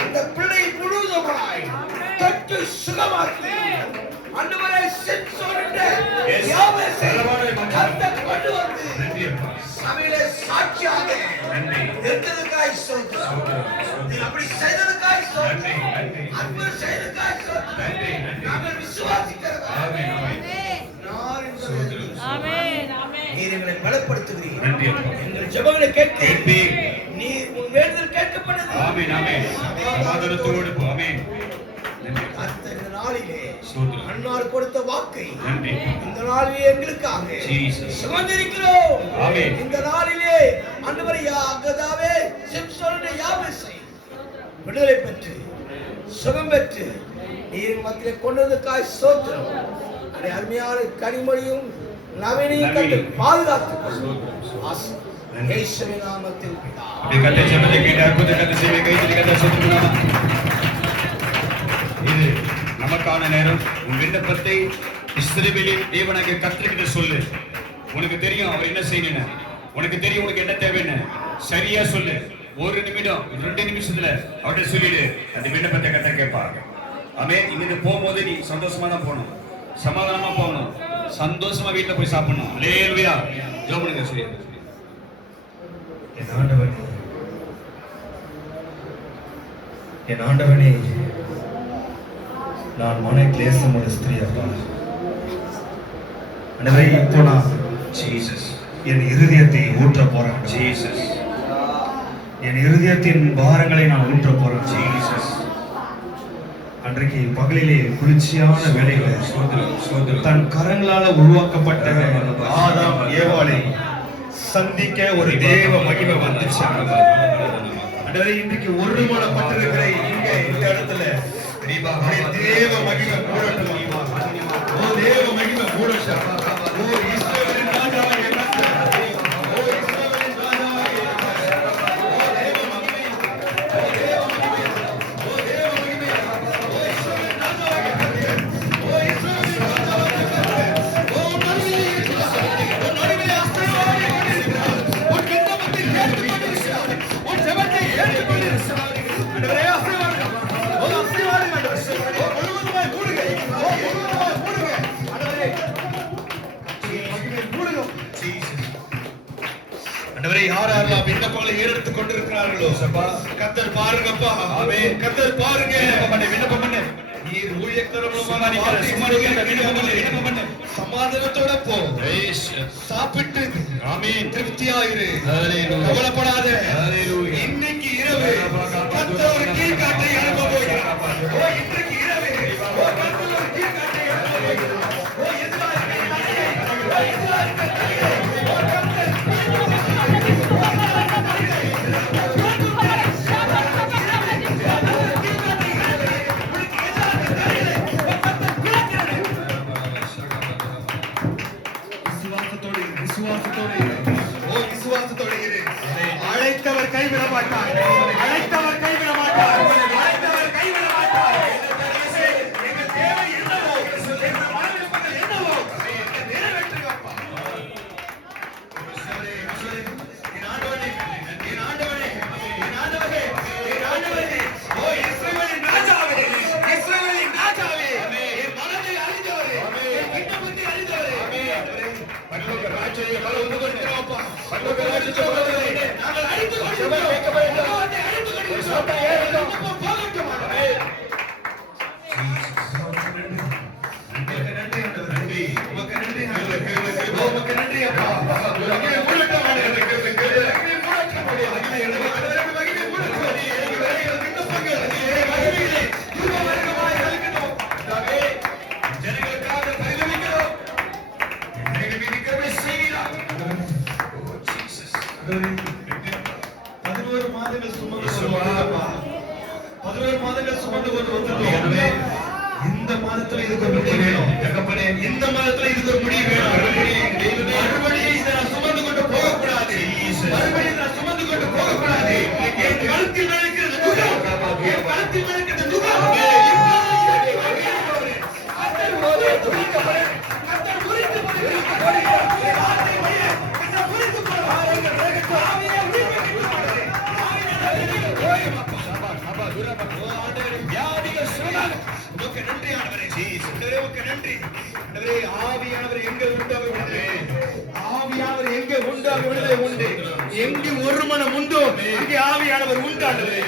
அந்த பிள்ளை முழுவதுமாய் தொட்டு சுகமாக்கி ஆண்டவரே சிம்சோனுடைய யாபேசை கர்த்தர் கொண்டு வந்து சபையிலே சாட்சியாக நிறுத்ததுக்காய் ஸ்தோத்திரம். அப்படி செய்ததுக்காய் ஸ்தோத்திரம். அற்புதம் செய்ததுக்காய் ஸ்தோத்திரம். நாங்கள் விசுவாசிக்கிறோம். நீர் எங்களை பலப்படுத்துகிறீர். எங்கள் ஜெபங்களை கேட்கிறீர். நீர் உன் வேண்டுதல் கேட்கப்பட்டது. ஆமென் ஆமென். சமாதானத்தோடு ஆமென். கர்த்தர் இந்த நாளிலே அன்னார் கொடுத்த வாக்கை இந்த நாளிலே எங்களுக்காக சுமந்திருக்கிறோம். ஆமென். இந்த நாளிலே ஆண்டவரே கர்த்தாவே சிம்சோனுடைய யாபேசை விடுதலை பெற்று சுகம் பெற்று நீர் மத்தியிலே கொண்டு வந்ததுக்காய் ஸ்தோத்திரம். அதே அருமையான கனிமொழியும் நவீனையும் கண்டு பாதுகாத்து இயேசுவின் நாமத்தில் பிதாவே. இது நமக்கான நேரம். உன் விண்ணப்பத்தை இஸ்ரவேலின் தேவனாகிய கர்த்தர்கிட்ட சொல்லு. உனக்கு தெரியும் அவர் என்ன செய்யணும். உனக்கு தெரியும் உனக்கு என்ன தேவைன்னு. சரியா சொல்லு. 1 நிமிடம் 2 நிமிஷத்துல அவர்கிட்ட சொல்லிடு. அந்த விண்ணப்பத்தை கர்த்தர் கேட்பார். ஆமென். இங்கிருந்து போகும்போது நீ சந்தோஷமா தான் போகணும், சமாதானமா போகணும், சந்தோஷமா வீட்டுல போய் சாப்பிடணும். அல்லேலூயா. ஜெபம் பண்ணுங்க. சரியா என் ஆண்டவனே, என் ஆண்டவனே, நான் மன கிளேசம் ஒரு ஸ்திரீ அப்பா. ஆண்டவரே, இப்போ நான் ஜீசஸ் என் இருதயத்தை ஊற்ற போறேன். ஜீசஸ் என் இருதயத்தின் பாரங்களை நான் ஊற்ற போறேன். ஜீசஸ் அன்றைக்கு பகலிலே குளிர்ச்சியான வேலைகளை தன் கரங்களால உருவாக்கப்பட்ட ஆதாம் ஏவாளை சந்திக்க ஒரு தேவ மகிமை வந்துச்சு. அன்றே இன்றைக்கு ஒருமனப்பட்டிருக்கிற இங்க இந்த இடத்துல தேவ மகிமை கூடட்டும். ஓ தேவ மகிமை கூடட்டும். ஓ இஸ்ரவேலின் ராஜாவே கர்த்தர். ஓ இஸ்ரவேலின் ராஜாவே கர்த்தர். ஓ தேவ மகிமை. ஓ தேவ மகிமை. ஓ தேவ மகிமை. ஓ இஸ்ரவேலின் ராஜாவே கர்த்தர். ஓ இஸ்ரவேலின் ராஜாவே கர்த்தர். ஓ மகிமை. ஓ மகிமை ஆசீர்வாதம் கொண்டிருக்கிறார். ஓ கிண்ணத்தை ஏற்றுக்கொண்டிருக்கிறார். ஓ ஜெபத்தை ஏற்றுக்கொண்டிருக்கிறார். அன்றே ஆசீர்வாதம். ஓ ஆசீர்வாதம் ஆண்டவரே. ஓ முழுவதுமாய் மூடுங்க. ஓ முழுவதுமாய் மூடுங்க. அன்றே மகிமை மூடுங்க. அண்டவரே, யாரெல்லாம் விண்ணப்பங்களை ஏறெடுத்துக் கொண்டிருக்கிறார்களோ கர்த்தர் பாருங்கப்பா. ஆமென். கர்த்தர் பாருங்க. விண்ணப்பம் பண்ணு. நீர் ஊழியக்காரர்களாக விண்ணப்பம் பண்ணு. சமாதானத்தோட போ. சாப்பிட்டு ஆமென் திருப்தியாயிரு. கவலைப்படாத. இன்னைக்கு இரவு கர்த்தர் ஒரு கீழ்காற்றை அனுப்ப போகிறார். ஓ இன்றைக்கு இரவு ஓ கர்த்தர் ஒரு கீழ்காற்றை அனுப்ப போகிறார். ஓ எதிராளிகளை ஓ எதிராளிகளை ஓ கர்த்தர் விசுவாசத்தோடு இரு. அழைத்தவர் கைவிட மாட்டார். அழைத்தவர் கைவிட மாட்டார். அழைத்தவர் கைவிட மாட்டார். எங்கள் தேவை என்னவோ, எங்கள் மனவிருப்பங்கள் என்னவோ நிறைவேற்றுங்கப்பா. என் ஆண்டவனே, என் ஆண்டவனே, என் ஆண்டவனே, என் ஆண்டவனே, ஓ இஸ்ரவேலின் ராஜாவே, இஸ்ரவேலின் ராஜாவே, என் மனதை அறிந்தவரே, என் விண்ணப்பத்தை அறிந்தவரே, பரலோக ராஜ்யத்தை வந்து கொண்டிருக்கிறோம்ப்பா. பரலோக ராஜ்யத்தை நாங்கள் அறிந்து கொண்டிருக்கிறோம். அறிந்து கொண்டிருக்கிறோம். போகட்டும் ஆண்டவரே. நன்றி ஆண்டவரே. உமக்கு நன்றி ஆண்டவரே. உமக்கு நன்றி அப்பா. மகிமை மூடட்டும் ஆண்டவரே. மகிமை மூடட்டும் ஆண்டவரே. மகிமை மூடட்டும். எங்கள் விண்ணப்பங்கள் மகிமையிலே யுக வர்க்கமாய் அளிக்கட்டும். ஆண்டவரே, ஜனங்களுக்காக பரிதவிக்கிறோம். எங்களுக்கு நிற்கவே செய்கிறார். 11 மாதங்கள் சுமந்து வருவாப்பா. 11 மாதங்கள் சுமந்து வருவதற்கு இந்த மாதத்துல இதுக்கு ஒரு முடிவு வேணும். தகப்பனே, இந்த மாதத்துல இதுக்கு ஒரு முடிவு வேணும். மறுபடியும் இதை நான் சுமந்து கொண்டு போகக்கூடாது. மறுபடியும் இதை நான் சுமந்து கொண்டு போகக்கூடாது. என் கழுத்தில் நடக்கிற நுகம், என் கழுத்தில் நடக்கிற நுகம் ஓ ஆண்டவரே, வியாதிகள் சுகமாக உமக்கு நன்றி ஆண்டவரே. ஆண்டவரே, உமக்கு நன்றி ஆண்டவரே. ஆவியானவர் எங்கே உண்டாக விடுதலை, ஆவியானவர் எங்கே உண்டாக விடுதலை உண்டு. எங்கே ஒரு மனம் உண்டோ அங்கே ஆவியானவர் உண்டு ஆண்டவரே.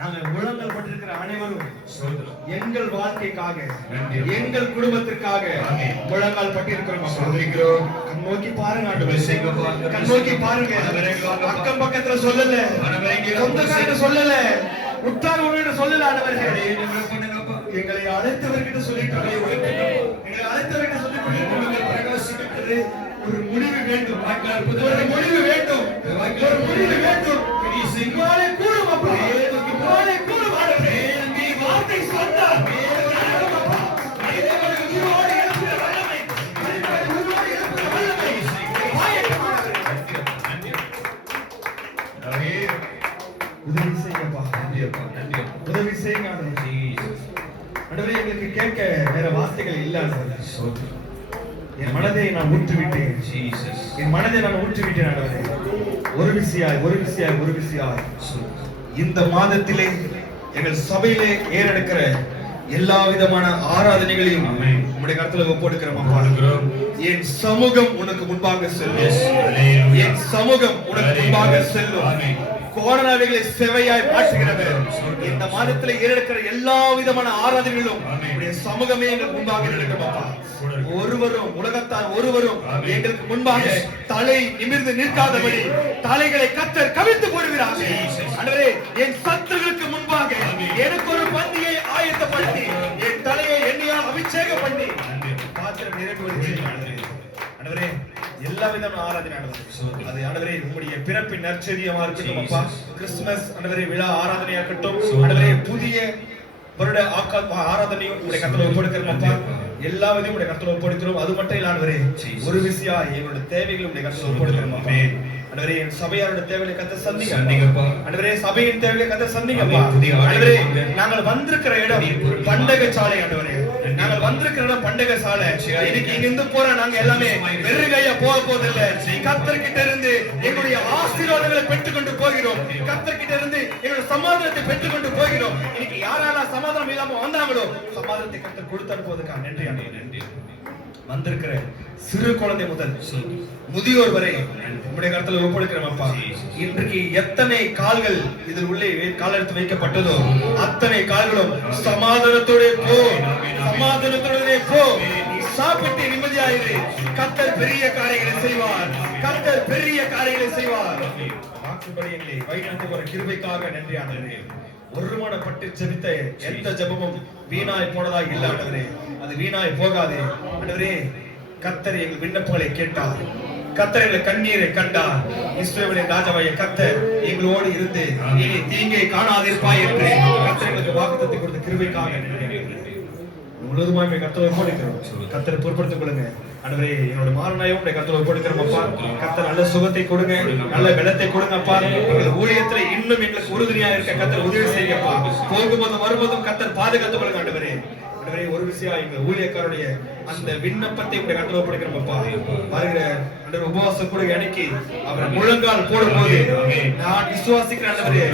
நாங்கள் முழங்கல் பட்டிருக்கிற அனைவரும் எங்கள் வாழ்க்கைக்காக, எங்கள் குடும்பத்திற்காக முழங்கால் பட்டிருக்கிறோம். கண் நோக்கி பாருங்க ஆண்டவரே, கண் நோக்கி பாருங்க. அக்கம் பக்கத்துல சொல்லல, சொந்தக்காரங்க சொல்லல, உற்றார் சொல்லல ஆண்டவரே. எங்களை அழைத்தவர்கிட்ட சொல்லிட்டு, எங்களை அழைத்தவர்கிட்ட சொல்லிட்டு ஒரு முடிவு வேண்டும், ஒரு முடிவு வேண்டும், ஒரு முடிவு வேண்டும். இவ்வாறே கூடும் அப்பா, இவ்வாறே கூடும் ஆண்டவரே. நீ வார்த்தை சொன்னார் உதவி செய்யப்பா, உதவி செய்யுங்க ஆண்டவரே. எங்களுக்கு கேட்க வேற வார்த்தைகள் இல்ல ஆண்டவரே. என் மனதை நான் ஊற்றிவிட்டேன், என் மனதை நான் ஊற்றிவிட்டேன் ஆண்டவரே. ஒரு விசியாய், ஒரு விசியாய், ஒரு விசியாய் இந்த மாதத்திலே எங்கள் சபையிலே ஏறெடுக்கிற எல்லா விதமான ஆராதனைகளையும் உம்முடைய கருத்துல ஒப்படைக்கிறோம். என் சமூகம் உனக்கு முன்பாக செல்லும், என் சமூகம் உனக்கு முன்பாக செல்லும். கோணனாவைகளை செவையாய் மாற்றுகிறவர். இந்த மாதத்துல ஏறெடுக்கிற எல்லா விதமான ஆராதனைகளும் உம்முடைய சமூகமே எங்கள் முன்பாக இருக்கட்டும். ஒருவரும் உலகத்தார் ஒருவரும் எங்களுக்கு முன்பாக தலை நிமிர்ந்து நிற்காதபடி தலைகளை கர்த்தர் கவிழ்த்து போடுகிறார்கள் ஆண்டவரே. என் சத்துருக்களுக்கு முன்பாக எனக்கு ஒரு பந்தியை ஆயத்தப்படுத்தி என் தலையை எண்ணெயால் அபிஷேகம் பண்ணி பாத்திரம் நிரப்புவது ஆண்டவரே. எல்லா விதமான ஆராதனை ஆண்டவரே, அது ஆண்டவரே உம்முடைய பிறப்பின் நற்செய்தியமா இருக்கட்டும் அப்பா. கிறிஸ்துமஸ் ஆண்டவரே விழா ஆராதனையா இருக்கட்டும் ஆண்டவரே. புதிய வருட ஆராதனையும் உங்களுடைய கர்த்தர் ஒப்படைக்கிறோம் அப்பா. எல்லா விதையும் உங்களுடைய கர்த்தர் ஒப்படைக்கிறோம். அது மட்டும் இல்ல ஆண்டவரே, ஒரு விஷயா எங்களுடைய தேவைகளை உங்களுடைய கர்த்தர் ஒப்படைக்கிறோம் அப்பா. ஆண்டவரே என் சபையாரோட தேவைகளை கர்த்தர் சந்திங்கப்பா. ஆண்டவரே சபையின் தேவைகளை கர்த்தர் சந்திங்கப்பா. ஆண்டவரே நாங்கள் வந்திருக்கிற இடம் பண்டக சாலை ஆண்டவரே, நாங்கள் வந்திருக்கிற இடம் பண்டக சாலை. இன்னைக்கு இங்க இருந்து போற நாங்க எல்லாமே வெறுங்கையா போக போதில்லை. கர்த்தர் கிட்ட இருந்து எங்களுடைய ஆசீர்வாதங்களை பெற்றுக்கொண்டு போகிறோம். கர்த்தர் கிட்ட இருந்து எங்களுடைய சமாதானத்தை பெற்றுக்கொண்டு போகிறோம். இன்னைக்கு யாரெல்லாம் சமாதானம் இல்லாம வந்தாங்களோ சமாதானத்தை கர்த்தர் கொடுத்து அனுப்புவதற்காக நன்றி நன்றி. வந்திருக்கிற சிறு குழந்தை முதல் முதியோர் வரை உங்களுடைய கருத்துல ஒப்படைக்கிறோம் அப்பா. இன்றைக்கு எத்தனை கால்கள் இதில் உள்ளே கால் எடுத்து வைக்கப்பட்டதோ அத்தனை கால்களும் சமாதானத்தோட போ, சமாதானத்தோட போ. சாப்பிட்டு நிம்மதியாயிரு. கர்த்தர் பெரிய காரியங்களை செய்வார், கர்த்தர் பெரிய காரியங்களை செய்வார். வாக்குப்படி எங்களை வழிநடத்தி வர கிருபைக்காக நன்றி ஆண்டவரே. ஒருமனப்பட்டு ஜெபித்த எந்த ஜெபமும் வீணாய் போனதா இல்ல ஆண்டவரே, அது வீணாய் போகாதே ஆண்டவரே. கர்த்தர் எங்கள் விண்ணப்பங்களை கேட்டார், கர்த்தர் எங்கள் கண்ணீரை கண்டார். இஸ்ரவேலின் ராஜாவாகிய கர்த்தர் எங்களோடு இருந்து இனி தீங்கை காணாதிருப்பாய் என்று கர்த்தர் எங்களுக்கு வாக்குத்தத்தை கொடுத்த கிருபைக்காக முழுவதுமாய் கர்த்தரை போடுகிறோம். கர்த்தரை பொறுப்படுத்திக் கொள்ளுங்க ஆண்டவரே. என்னோட மாறனாயும் கர்த்தரை போடுகிறோம் அப்பா. கர்த்தர் நல்ல சுகத்தை கொடுங்க, நல்ல பலத்தை கொடுங்க அப்பா. எங்கள் ஊழியத்துல இன்னும் எங்களுக்கு உறுதுணையா இருக்க கர்த்தர் உதவி செய்யப்பா. போகும்போதும் வரும்போதும் கர்த்தர் பாதுகாத்துக் கொள்ளுங்க ஆண்டவரே. ஆண்டவரே ஒரு விஷயம் எங்க ஊழியக்காரருடைய அந்த விண்ணப்பத்தை உடைய கர்த்தரை போடுகிறோம் அப்பா. வருகிற ஆண்டவர் உபவாசம் கூட அன்னைக்கு அவர் முழங்கால் போடும்போது நான் விசுவாசிக்கிறேன் ஆண்டவரே,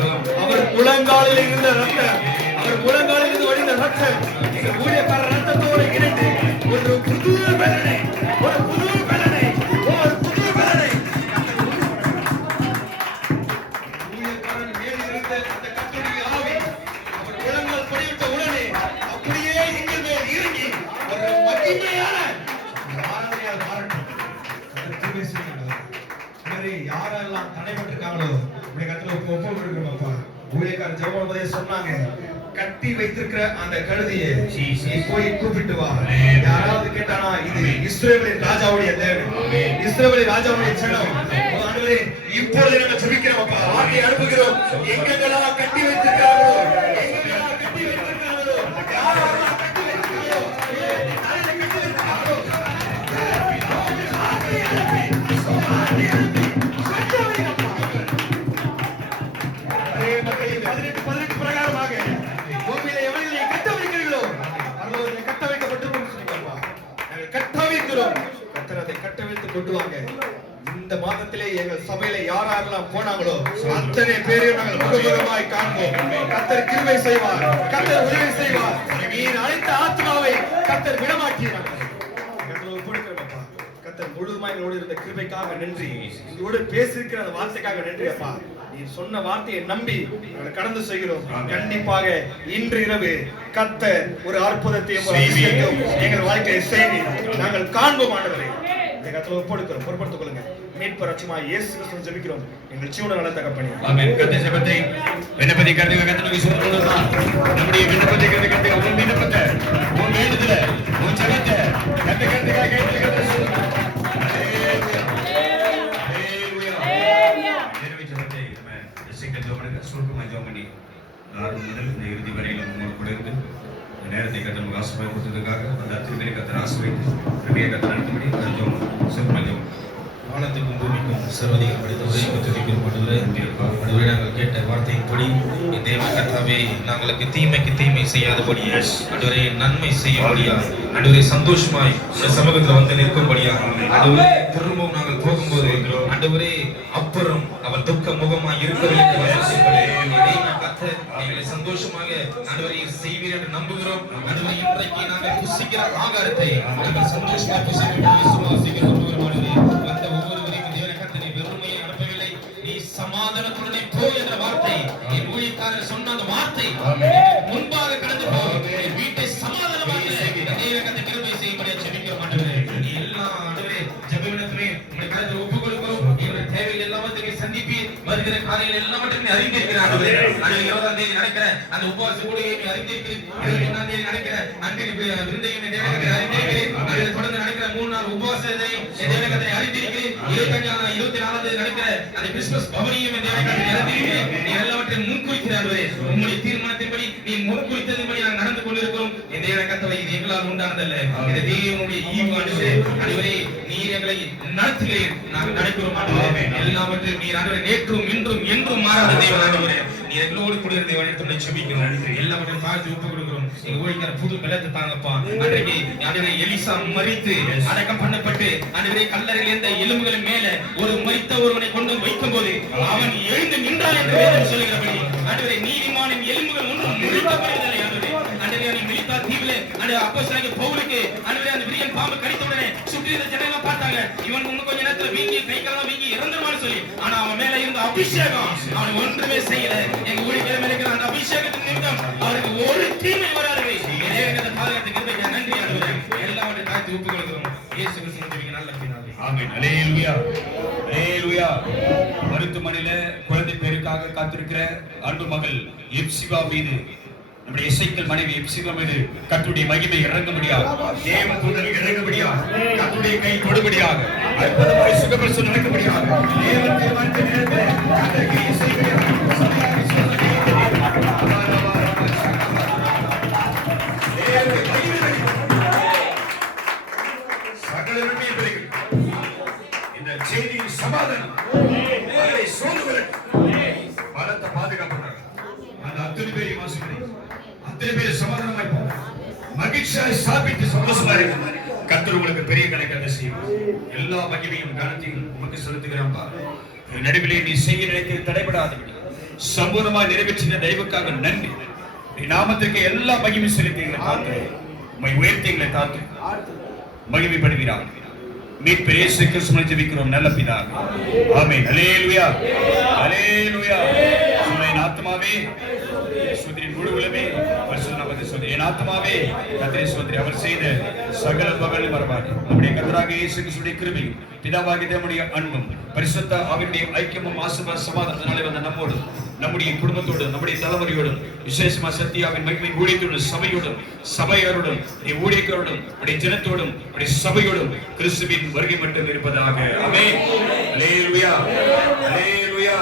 அவர் முழங்காலில் இருந்த ரத்தம், அவர் முழங்காலில் இருந்து வழிந்த ரத்தம் எங்கள் ஊழியக்காரர் ரத்தத்தோடு இணைந்து ஒரு புது பலனை, ஒரு புது பலனை, ஒரு புது பலனை ஊழியக்காரன் மேல் இருந்த அந்த கர்த்தருடைய ஆவி அவர் முழங்கால் படியிட்ட உடனே அப்படியே எங்கள் மேல் இறங்கி ஒரு மகிமையான ஆராதனையால் மாறட்டும். யாரெல்லாம் தடைபட்டிருக்காங்களோ உடைய கர்த்தரை ஒப்பு கொடுக்கிறோம் அப்பா. ஊழியக்காரர் ஜெபம் சொன்னாங்க, கட்டி வைத்திருக்கிற அந்த கழுதையை நீ போய் கூப்பிட்டு வா. யாராவது கேட்டானா இது இஸ்ரவேலின் ராஜாவுடைய தேவன், இஸ்ரவேலின் ராஜாவுடைய சனம். ஆண்டவரே இப்பொழுது நாங்கள் ஜெபிக்கிறோம் அப்பா. ஆட்டை அனுப்புகிறோம். எங்கெல்லாம் கட்டி வைத்திருக்கிறார்களோ, எங்கெல்லாம் கட்டி வைத்திருக்கிறார்களோ, யாரெல்லாம் கட்டி வைத்திருக்கிறார்களோ, தலையில கட்டி வைத்திருக்கிறார்களோ, இந்த மாதத்திலே எங்கள் சபையில யாரெல்லாம் போனாங்களோ அத்தனை பேரையும் நாங்கள் முகமுகமாய் காண்போம். கர்த்தர் கிருபை செய்வார், கர்த்தர் உதவி செய்வார். நீர் அழைத்த ஆத்மாவை கர்த்தர் விடமாட்டீர்கள். கர்த்தர் முழுதுமாய் எங்களோடு இருந்த கிருபைக்காக நன்றி. எங்களோடு பேசியிருக்கிற அந்த வார்த்தைக்காக நன்றி அப்பா. நீ சொன்ன வார்த்தையை நம்பி நாங்கள் கடந்து செய்கிறோம். கண்டிப்பாக இன்று இரவு கர்த்தர் ஒரு அற்புதத்தையும் எங்கள் வாழ்க்கையை செய்தி நாங்கள் காண்போம். ஆண்டவரே பொறுப்படுத்திக் கொள்ளுங்க. மீட்பர் ரட்சகமாகிய இயேசு கிறிஸ்துவின் ஜெபிக்கிறோம் எங்கள் ஜீவன நல்ல தகப்பனே. ஆமென். கர்த்தர் ஜெபத்தை விண்ணப்பத்தை கர்த்தருக்கு சொல்லுங்க. நம்முடைய விண்ணப்பத்தை கர்த்தருக்கு உன் விண்ணப்பத்தை உன் வேண்டுதலை உன் ஜெபத்தை கர்த்தருக்காக கேட்டு சொல்லுங்க. ஹalleluya ஹalleluya. இந்த ஜெபத்தை நம்ம ஜெபம் சுருக்கமாக ஜெபம் பண்ணி ஆரம்பம் முதல் இந்த இறுதி வரையிலும் நம்ம கூட இருந்து நேரத்தை கர்த்தர் ஆசீர்வாதம் கொடுத்ததுக்காக அந்த அத்தனை பேரை கர்த்தர் ஆசீர்வதித்து கிருபையை கர்த்தர் நடத்தும்படி ஜெபம் சுருக்கமாக ஜெபம். வானத்துக்கும் பூமிக்கும் சர்வதிகம் படைத்தவரே துதிக்கிறோம் ஆண்டவரே. ஆண்டவரே, நாங்கள் கேட்ட வார்த்தையின்படி தேவ கர்த்தாவே நாங்களுக்கு தீமைக்கு தீமை செய்யாதபடி ஆண்டவரே நன்மை செய்யும்படியா ஆண்டவரே சந்தோஷமாய் இந்த சமூகத்தில் வந்து நிற்கும்படியா ஆண்டவரே திரும்பவும் நாங்கள் போகும்போது ஆண்டவரே அப்புறம் அவர் துக்க முகமாய் இருக்கவில்லை எங்களை சந்தோஷமாக ஆண்டவரே செய்வீர் என்று நம்புகிறோம். ஆண்டவரே இன்றைக்கு நாங்கள் புசிக்கிற ஆகாரத்தை நாங்கள் சந்தோஷமாக புசிக்கிறோம். சமாதானத்துடனே போ என்ற வார்த்தை என் ஊழியக்காரர் சொன்ன அந்த வார்த்தை முன்பாக கடந்து போ என் வீட்டை சமாதானமாக தேவகத்தை கிருபை செய்யும்படியா ஜெபிக்கிறோம். ஆண்டவரே எல்லா ஆண்டவரே ஜெபவிடத்திலே உம்முடைய கரத்தில் ஒப்புக் கொடுக்கிறோம். எங்களுடைய தேவைகள் எல்லாவற்றையும் சந்திப்பி வருகிற காரியங்கள் எல்லாவற்றையும் அறிந்திருக்கிற ஆண்டவரே. ஆண்டவரே 20ஆம் தேதி நடக்கிற அந்த உபவாச கூடுகையை அறிந்திருக்கிறேன். 21ஆம் தேதி நடக்கிற அன்பின் விருந்தையும் தேவகத்தை அறிந்திருக்கிறேன். அதை தொடர்ந்து நடக்கிற 3 நாள் உபவாசத்தையும் தேவகத்தை அறிந்திருக்கிறேன். 24ஆம் தேதி நடக்கிற அந்த கிறிஸ்துமஸ் பவனியும் தேவகத்தை அறிந்திருக்கிறேன். நீ எல்லாவற்றையும் முன்குறிக்கிறார்களே உம்முடைய தீர்மானத்தின்படி நீ முன்குறித்ததின்படி நாங்கள் நடந்து கொண்டிருக்கிறோம். இந்த தேவகத்தை இது எங்களால் உண்டானதல்ல, இது தேவனுடைய ஈவு. ஆண்டவரே நீர் எங்களை நடத்துகிறீர், நாங்கள் நடக்கிறோம். ஆண்டவரே எல்லாவற்றையும் நீர் ஆண்டவரே நேற்றும் இன்றும் என்றும் மாறாத தேவன். ஆண்டவரே நீ எங்களோடு கூட இருந்த தேவனை ஜெபிக்கிறோம். எல்லாவற்றையும் பார்த்து ஒப்புக் கொடுக்கிறோம். எங்க ஊழியக்கார புது பலத்தை தாங்கப்பா. அன்றைக்கு ஆண்டவரே எலிசா மரித்து அடக்கம் பண்ணப்பட்டு ஆண்டவரே கல்லறையில் இருந்த எலும்புகளின் மேல ஒரு மரித்த ஒருவனை கொண்டு வைக்கும் போது அவன் எழுந்து நின்றான் என்று வேதம் சொல்லுகிறபடி ஆண்டவரே நீதிமானின் எலும்புகள் ஒன்றும் முறிக்கப்படவில்லை. ஆண்டவரே ஆண்டவரே நீ மிலித்தா தீவிலே ஆண்டவரே அப்போஸ்தலனாகிய பவுலுக்கு ஆண்டவரே அந்த விரியன் பாம்பு கடித்த உடனே சுற்றி இருந்த ஜனங்கள் பார்த்தாங்க, இவன் இன்னும் கொஞ்ச நேரத்துல வீங்கி கை காலெல்லாம் வீங்கி இறந்துருவான்னு சொல்லி. ஆனா அவன் மேல இருந்த அபிஷேகம் அவன் ஒன்றுமே செய்யல. எங்க ஊழியக்காரர் மேல இருக்கிற அந்த அபிஷேகத்தின் நிமித்தம் அவருக்கு ஒரு தீமை வராதவை தேவகத்தை பாதுகாத்து கிருபைக்கு நன்றி. ஆண்டவரே எல்லாவற்றையும் தாழ்த்தி ஒப்புக் கொடுக்கிறோம். இயேசு கிறிஸ்துவின் நல்ல பிதாவே. ஆமென். ஹalleluya ஹalleluya. மருத்துவமனையில குழந்தை பேருக்காக காத்திருக்கிற அன்பு மகள் எப்சிபா மீது நம்முடைய இசைக்கல் மனைவி எப்சிபா மீது கர்த்தருடைய மகிமை இறங்கும்படியாக தேவ தூதர் இறங்கும்படியாக கர்த்தருடைய கை தொடும்படியாக அற்புதமாய் சுகப்பிரசவம் நடக்கும்படியாக தேவன் தீர்மானித்த நேரத்தில் கர்த்தருக்கு இசைக்கல் சகலருமே இந்த செய்தியின் சமாதானம் அவர்களை சோர்ந்து பலத்தை பாதுகாப்பாங்க. அந்த அத்தனை பேரையும் ஆசீர்வதி, அத்தனை பேரை சமாதானமாய் போங்க, மகிழ்ச்சியாய் சாப்பிட்டு சந்தோஷமா இருக்கு. கர்த்தர் உங்களுக்கு பெரிய கணக்கை செய்யும். எல்லா மகிமையும் கனத்தையும் உமக்கு செலுத்துகிறோம்பா. நடுவிலே நீ செய்ய நினைத்து தடைபடாதபடி சம்பூர்ணமாக நிறைவேற்றின தெய்வக்காக நன்றி. நீ நாமத்திற்கு எல்லா மகிமை செலுத்தீங்களை தாத்து உம்மை உயர்த்தீங்களை தாத்து மகிமைப்படுகிறார். மீட்பர் இயேசு கிறிஸ்துவின் ஜெபிக்கிறோம் நல்ல பிதாவே. ஆமென். ஹalleluya ஹalleluya. என் ஆத்துமாவே சுத்திரின் முழு உலகமே பரிசுத்த நாமத்தை சொல்லு. என் ஆத்துமாவே கர்த்தரை ஸ்தோத்திரி. அவர் செய்த சகல உபகாரங்களையும் மறவாதே. நம்முடைய கர்த்தராகிய இயேசு கிறிஸ்துவின் கிருபையும் பிதாவாகிய தேவனுடைய அன்பும் பரிசுத்த ஆவியுடைய ஐக்கியமும் ஆசீர்வாத சமாதானத்தினாலே வந்த நம்மோடு நம்முடைய குடும்பத்தோடு நம்முடைய தலைமுறையோடும் விசேஷமா சத்தியாவின் மகிமை ஊழியத்தோடும் சபையோடும் சபையாரோடும் ஊழியக்காரோடும் ஜனத்தோடும் சபையோடும் கிறிஸ்துவின் வருகை மட்டும் இருப்பதாக. ஆமென். ஹalleluya ஹalleluya.